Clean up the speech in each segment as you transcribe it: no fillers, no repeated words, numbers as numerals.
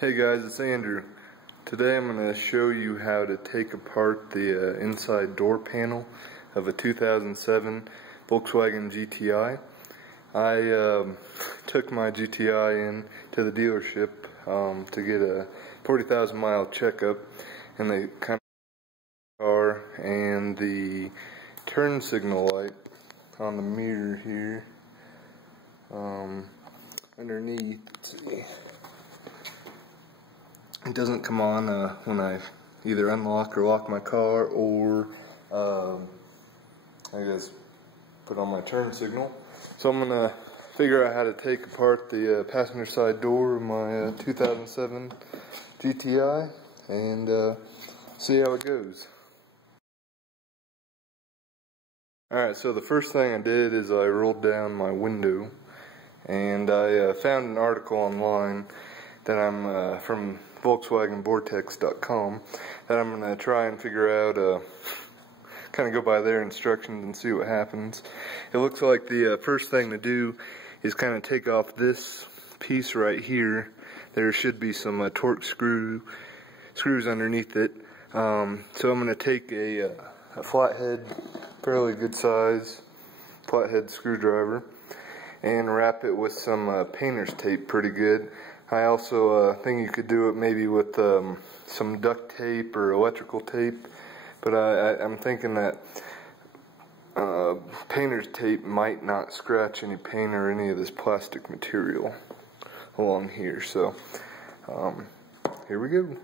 Hey guys, it's Andrew. Today I'm going to show you how to take apart the inside door panel of a 2007 Volkswagen GTI. I took my GTI in to the dealership to get a 40,000 mile checkup, and they kind of car and the turn signal light on the mirror here underneath. Let's see. It doesn't come on when I either unlock or lock my car, or I guess put on my turn signal. So I'm gonna figure out how to take apart the passenger side door of my 2007 GTI and see how it goes. Alright, so the first thing I did is I rolled down my window, and I found an article online that I'm from VolkswagenVortex.com that I'm going to try and figure out, kind of go by their instructions and see what happens. It looks like the first thing to do is kind of take off this piece right here. There should be some torque screws underneath it. So I'm going to take a flathead, fairly good size flathead screwdriver, and wrap it with some painter's tape pretty good. I also think you could do it maybe with some duct tape or electrical tape, but I'm thinking that painter's tape might not scratch any paint or any of this plastic material along here. So here we go.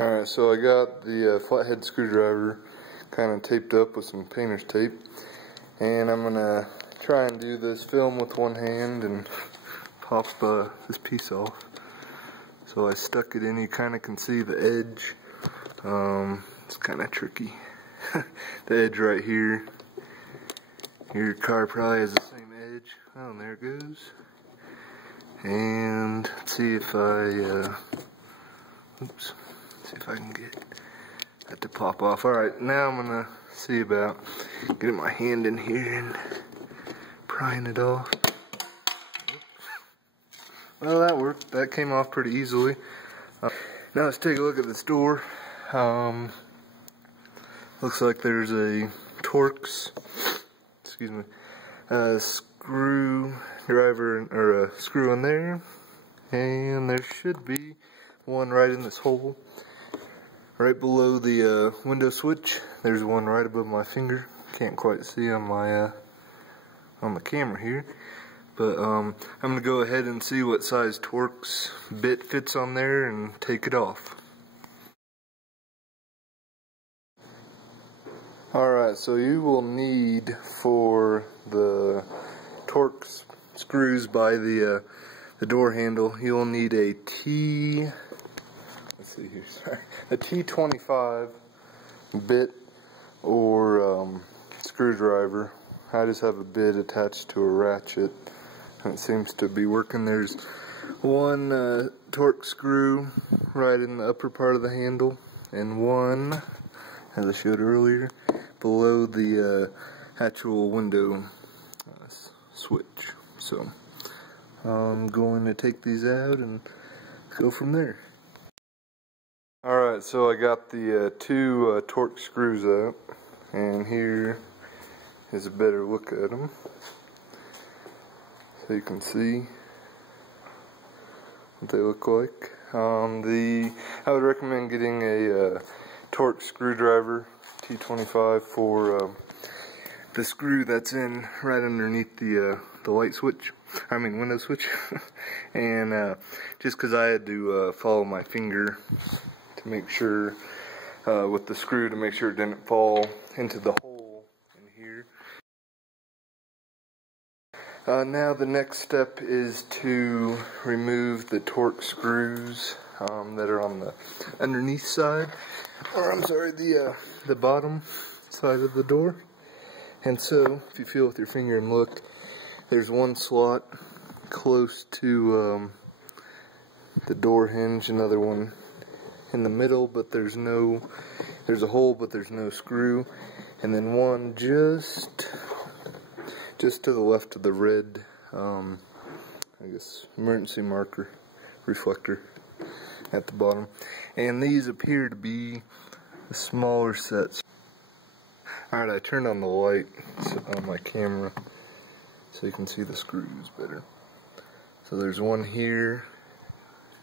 Alright, so I got the flathead screwdriver kind of taped up with some painter's tape, and I'm going to try and do this film with one hand and pop this piece off. So I stuck it in. You kind of can see the edge. It's kind of tricky. The edge right here. Your car probably has the same edge. Oh, and there it goes. And let's see if I see if I can get that to pop off. Alright, now I'm gonna see about getting my hand in here and prying it off. Well, that worked. That came off pretty easily. Now let's take a look at this door. Looks like there's a Torx, screwdriver or a screw in there, and there should be one right in this hole, right below the window switch. There's one right above my finger. Can't quite see on my on the camera here. But I'm going to go ahead and see what size Torx bit fits on there and take it off. Alright, so you will need, for the Torx screws by the door handle, you'll need a T25 bit or screwdriver. I just have a bit attached to a ratchet, and it seems to be working. There's one Torx screw right in the upper part of the handle, and one, as I showed earlier, below the actual window switch. So I'm going to take these out and go from there. Alright, so I got the two Torx screws out, and here is a better look at them, so you can see what they look like. I would recommend getting a Torx screwdriver, T25, for the screw that's in right underneath the light switch, window switch. And just because I had to follow my finger to make sure, with the screw, to make sure it didn't fall into the hole in here. Now the next step is to remove the Torx screws that are on the underneath side, or I'm sorry, the bottom side of the door. And so, if you feel with your finger and look, there's one slot close to the door hinge, another one in the middle, but there's a hole, but there's no screw, and then one just to the left of the red, I guess, emergency marker reflector at the bottom. And these appear to be the smaller sets. Alright, I turned on the light on my camera so you can see the screws better. So there's one here,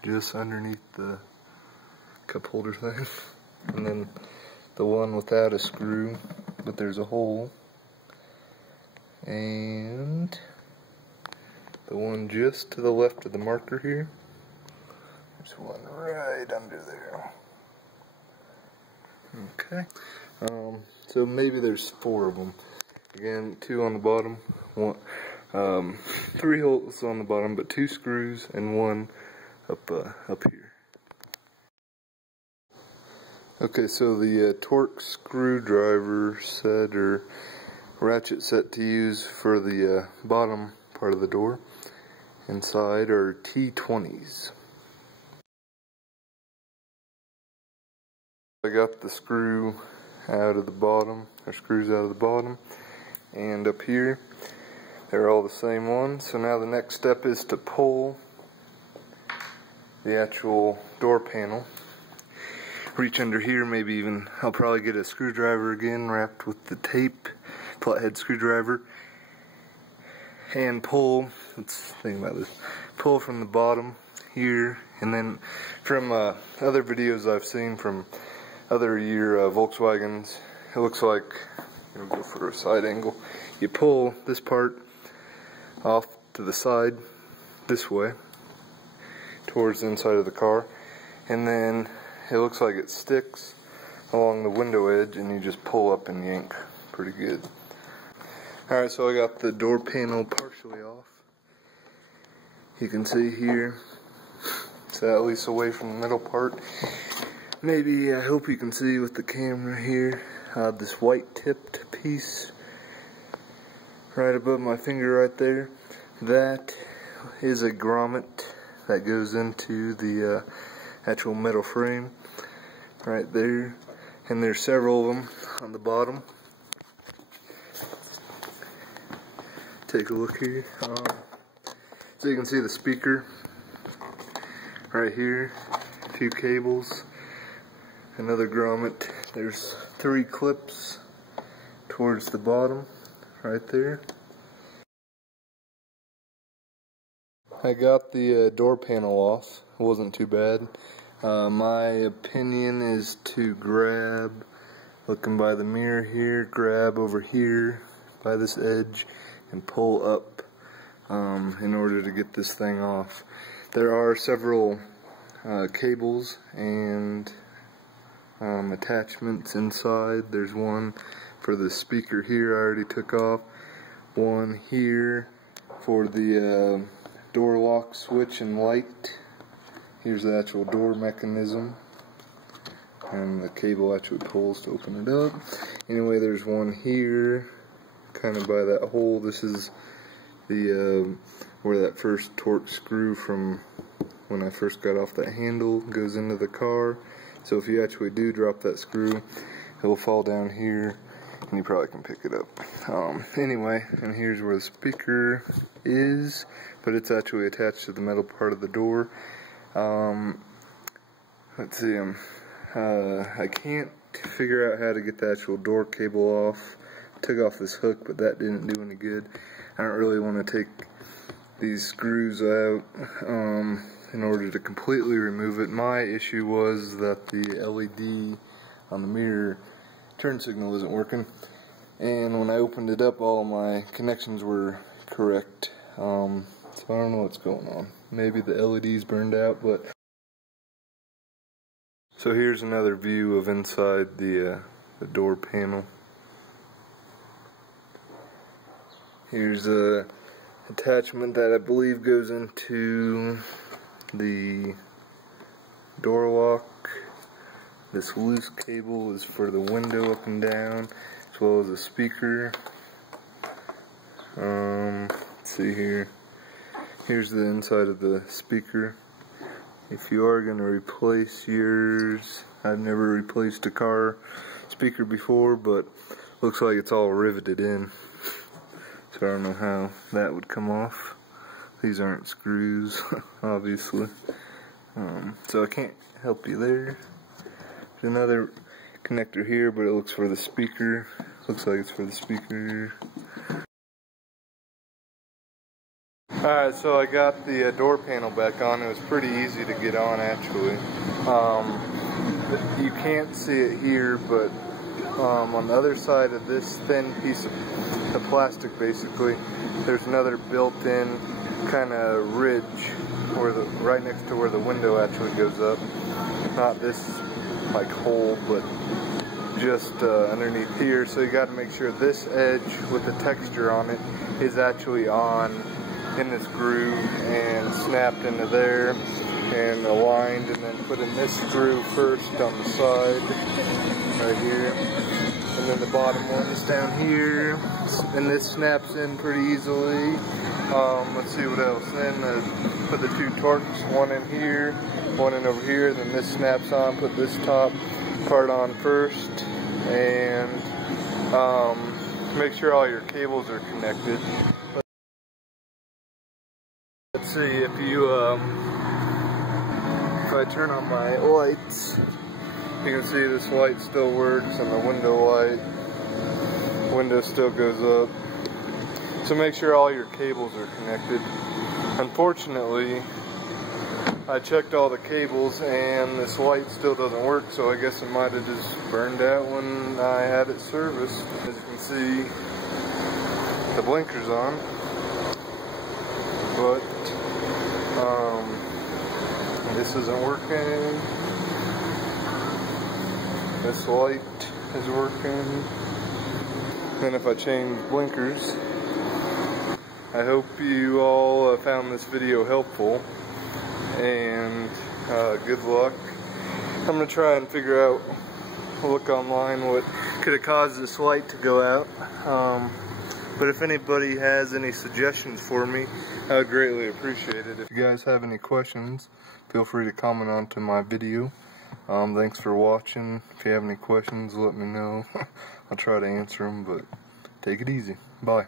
just underneath the cup holder thing. And then the one without a screw, but there's a hole. And the one just to the left of the marker here. There's one right under there. Okay. So maybe there's 4 of them. Again, 2 on the bottom, 3 holes on the bottom, but 2 screws and 1 up here. Okay, so the torque screwdriver set or ratchet set to use for the bottom part of the door inside are T20s. I got the screw out of the bottom, or screws out of the bottom, and up here they're all the same one. So now the next step is to pull the actual door panel. Reach under here, maybe even I'll probably get a screwdriver again wrapped with the tape, flathead screwdriver, and pull. Let's think about this. Pull from the bottom here, and then from other videos I've seen from other year Volkswagens, it looks like, I'll go for a side angle, you pull this part off to the side this way towards the inside of the car, and then it looks like it sticks along the window edge and you just pull up and yank pretty good. Alright, so I got the door panel partially off. You can see here it's at least away from the middle part. Maybe, I hope you can see with the camera here, this white tipped piece right above my finger right there. That is a grommet that goes into the actual metal frame right there. And there's several of them on the bottom. Take a look here. So you can see the speaker right here, 2 cables. Another grommet. There's 3 clips towards the bottom right there. I got the door panel off. It wasn't too bad. My opinion is to grab, looking by the mirror here, grab over here by this edge and pull up in order to get this thing off. There are several cables and attachments inside. There's one for the speaker here I already took off, one here for the door lock switch and light. Here's the actual door mechanism, and the cable actually pulls to open it up. Anyway, there's one here kind of by that hole. This is the where that first torque screw from when I first got off that handle goes into the car. So if you actually do drop that screw, it will fall down here and you probably can pick it up. Anyway, and here's where the speaker is, but it's actually attached to the metal part of the door. Let's see, I can't figure out how to get the actual door cable off. I took off this hook, but that didn't do any good. I don't really want to take these screws out in order to completely remove it. My issue was that the LED on the mirror turn signal isn't working, and when I opened it up all my connections were correct. So I don't know what's going on. Maybe the LED's burned out, but so here's another view of inside the door panel. Here's a attachment that I believe goes into the door lock. This loose cable is for the window up and down, as well as a speaker. Let's see here. Here's the inside of the speaker. If you are going to replace yours, I've never replaced a car speaker before, but looks like it's all riveted in. So I don't know how that would come off. These aren't screws, obviously. So I can't help you there. There's another connector here, but it looks for the speaker. Looks like it's for the speaker. Alright, so I got the door panel back on. It was pretty easy to get on, actually. You can't see it here, but on the other side of this thin piece of plastic, basically, there's another built-in kind of ridge where right next to where the window actually goes up. Not this like hole, but just underneath here. So you got to make sure this edge with the texture on it is actually on in this groove and snapped into there and aligned, and then put in this screw first on the side right here, and then the bottom one is down here, and this snaps in pretty easily. Let's see what else. Then put the two Torx, one in here, one in over here, then this snaps on. Put this top part on first, and make sure all your cables are connected. Let's see, if I turn on my lights, you can see this light still works, and the window light, window still goes up. So make sure all your cables are connected. Unfortunately, I checked all the cables and this light still doesn't work, so I guess it might have just burned out when I had it serviced. As you can see, the blinker's on, but this isn't working. This light is working. Then if I change blinkers, I hope you all found this video helpful, and good luck. I'm going to try and figure out, look online, what could have caused this light to go out. But if anybody has any suggestions for me, I would greatly appreciate it. If you guys have any questions, feel free to comment onto my video. Thanks for watching. If you have any questions, let me know. I'll try to answer them, but take it easy. Bye.